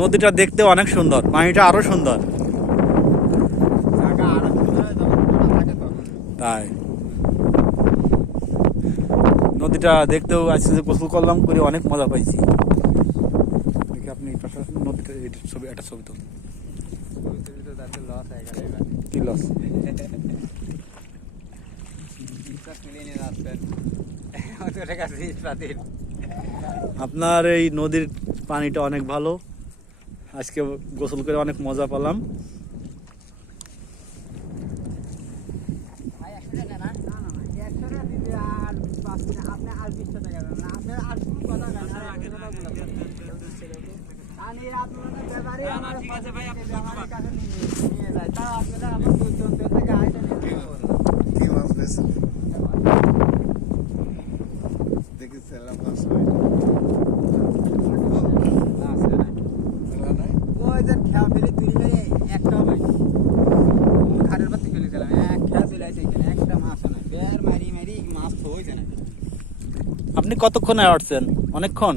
নদীটা দেখতে অনেক সুন্দর, পানিটা আরো সুন্দর। তাই নদীটা দেখতেও আজকে যে গোসল করলাম, করে অনেক মজা পাইছি। দেখি আপনি নদীটা ছবি, একটা ছবি তুলুন। কি লস? আপনার এই নদীর পানিটা অনেক ভালো, আজকে গোসল করে অনেক মজা পেলাম। আপনি কতক্ষণে আসছেন? অনেকক্ষণ।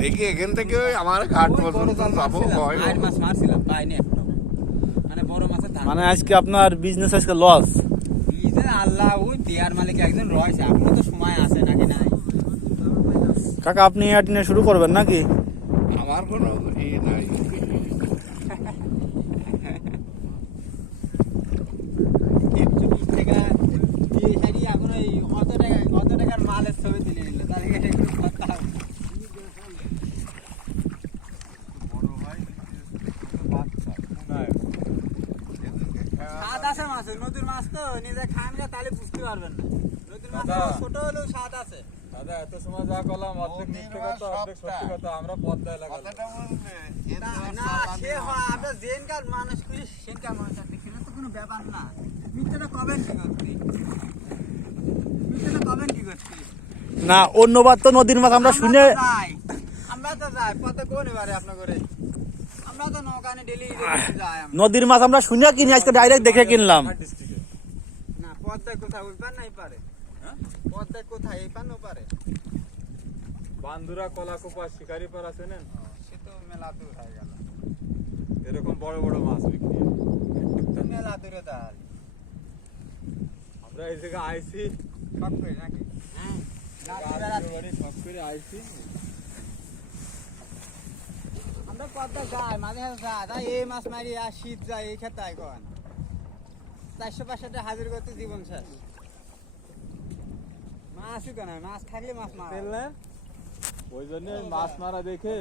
দেখি এখান থেকে আমার ঘাট পর্যন্ত যাবো। মানে আজকে আপনার বিজনেস আজকে লস। আল্লাহ ওই দেয়ার মালিক একজন রয়েছে, আপনার তো সময় আছে নাকি নাই? কাকা আপনি এটা নিয়ে শুরু করবেন নাকি? আমার কোনো নাই। অত টাকার মালের ছবি তুলে নিল, তাহলে স্বাদ আছে মাছ, নদীর মাছ তো নিজে খান না, তাহলে বুঝতে পারবেন না। নদীর মাছ ছোট হলেও স্বাদ আছে। দাদা এত সময় যা করলাম, অর্ধেক মিথ্যে কথা অর্ধেক সত্যি কথা, আমরা পদ্মায় লাগালাম। না সে হয়, আপনার জেনকার মানুষ করি সেনকার মানুষ আপনি কিনা তো কোনো ব্যাপার না। মিথ্যেটা কবেন কি করছি, মিথ্যেটা কবেন কি করছি না, অন্যবার তো নদীর মাছ আমরা শুনে, আমরা তো যাই পথে কোন এবারে আপনার করে, আমরা তো নৌকানে ডেলি যাই। নদীর মাছ আমরা শুনে কিনি, আজকে ডাইরেক্ট দেখে কিনলাম। না পদ্মায় কোথায় ওই পার নাই পারে, পদ্মায় কোথায় এই পার নো পারে। বান্দুরা, কলাকোপা, শিকারি পার আছে না, সে তো মেলা দূর হয়ে গেল, এরকম বড় বড় মাছ বিক্রি হয়। তো মেলা দূরে তাহলে আমরা এই জায়গায় আইছি, শখ করে নাকি? হ্যাঁ শখ করে আইছি। আমরা পদ্মা যাই মাঝে মাঝে যাই, তাই এই মাছ মারি আর শীত যায় এই খেতে এখন 400-500 হাজির করতে জীবন শেষ। মাছই তো না, মাছ থাকলে মাছ মারা। ওই জন্য মাছ মারা দেখে